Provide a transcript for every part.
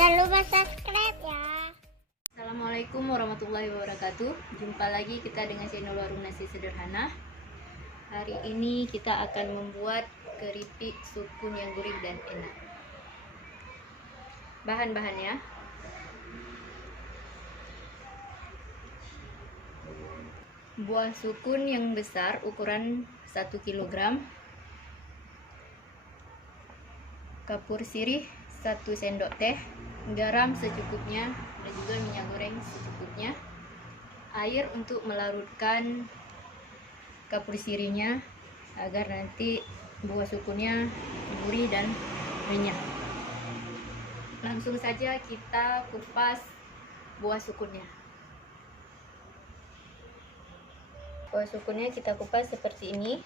Jangan lupa subscribe ya. Assalamualaikum warahmatullahi wabarakatuh. Jumpa lagi kita dengan channel Warung Nasi Sederhana. Hari ini kita akan membuat keripik sukun yang gurih dan enak. Bahan-bahannya: buah sukun yang besar ukuran 1 kg, kapur sirih 1 sendok teh, garam secukupnya, dan juga minyak goreng secukupnya, air untuk melarutkan kapur sirihnya agar nanti buah sukunnya gurih dan renyah. Langsung saja kita kupas buah sukunnya. Buah sukunnya kita kupas seperti ini.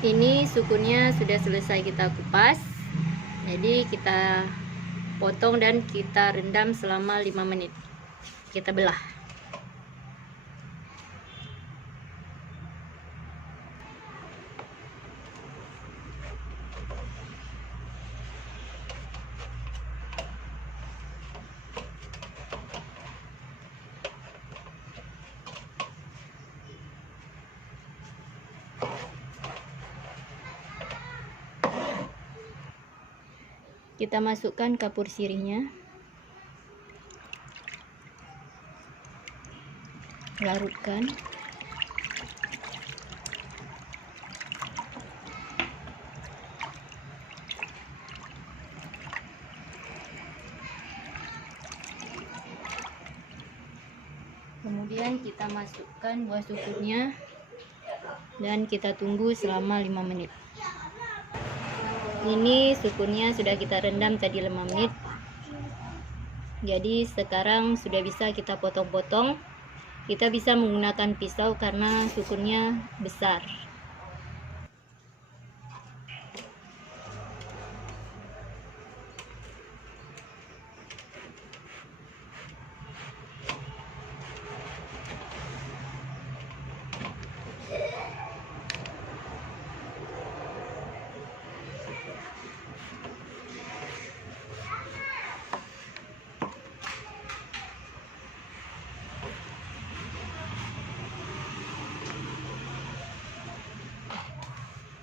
Ini sukunnya sudah selesai kita kupas, jadi kita potong dan kita rendam selama 5 menit. Kita belah. Kita masukkan kapur sirihnya, larutkan, kemudian kita masukkan buah sukunnya dan kita tunggu selama 5 menit. Ini sukunnya sudah kita rendam tadi 5 menit. Jadi sekarang sudah bisa kita potong-potong. Kita bisa menggunakan pisau karena sukunnya besar.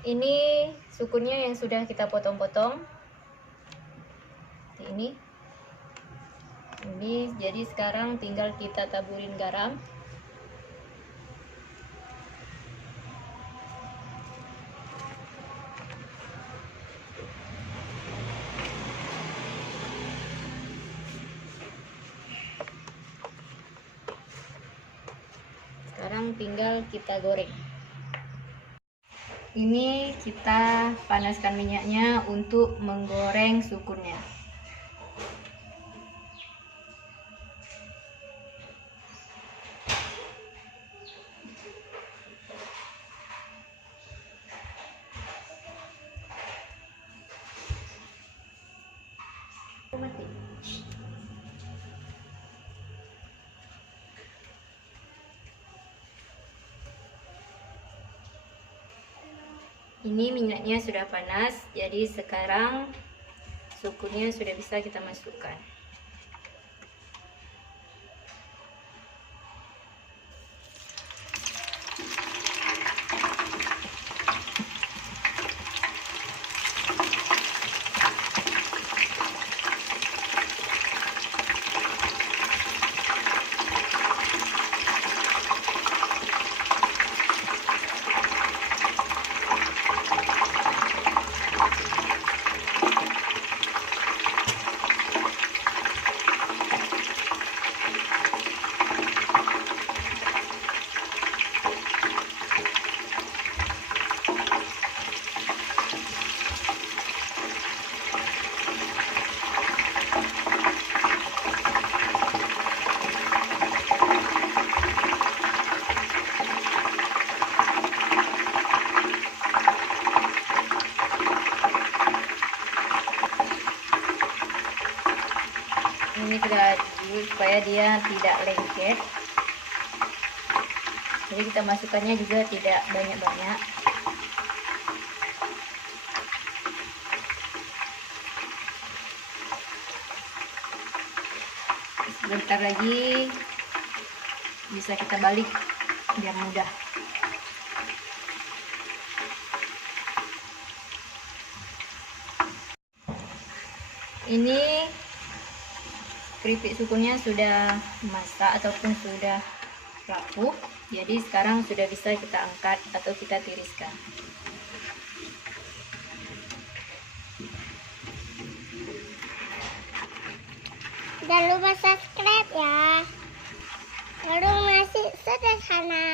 Ini sukunnya yang sudah kita potong-potong. Ini jadi sekarang tinggal kita taburin garam. Sekarang tinggal kita goreng. Ini kita panaskan minyaknya untuk menggoreng sukunnya. Ini minyaknya sudah panas, jadi sekarang sukunnya sudah bisa kita masukkan. ini sudah dulu supaya dia tidak lengket. Jadi kita masukkannya juga tidak banyak-banyak. Sebentar lagi bisa kita balik biar mudah. Ini keripik sukunnya sudah masak ataupun sudah rapuh, jadi sekarang sudah bisa kita angkat atau kita tiriskan. Jangan lupa subscribe ya. Warung nasi sederhana.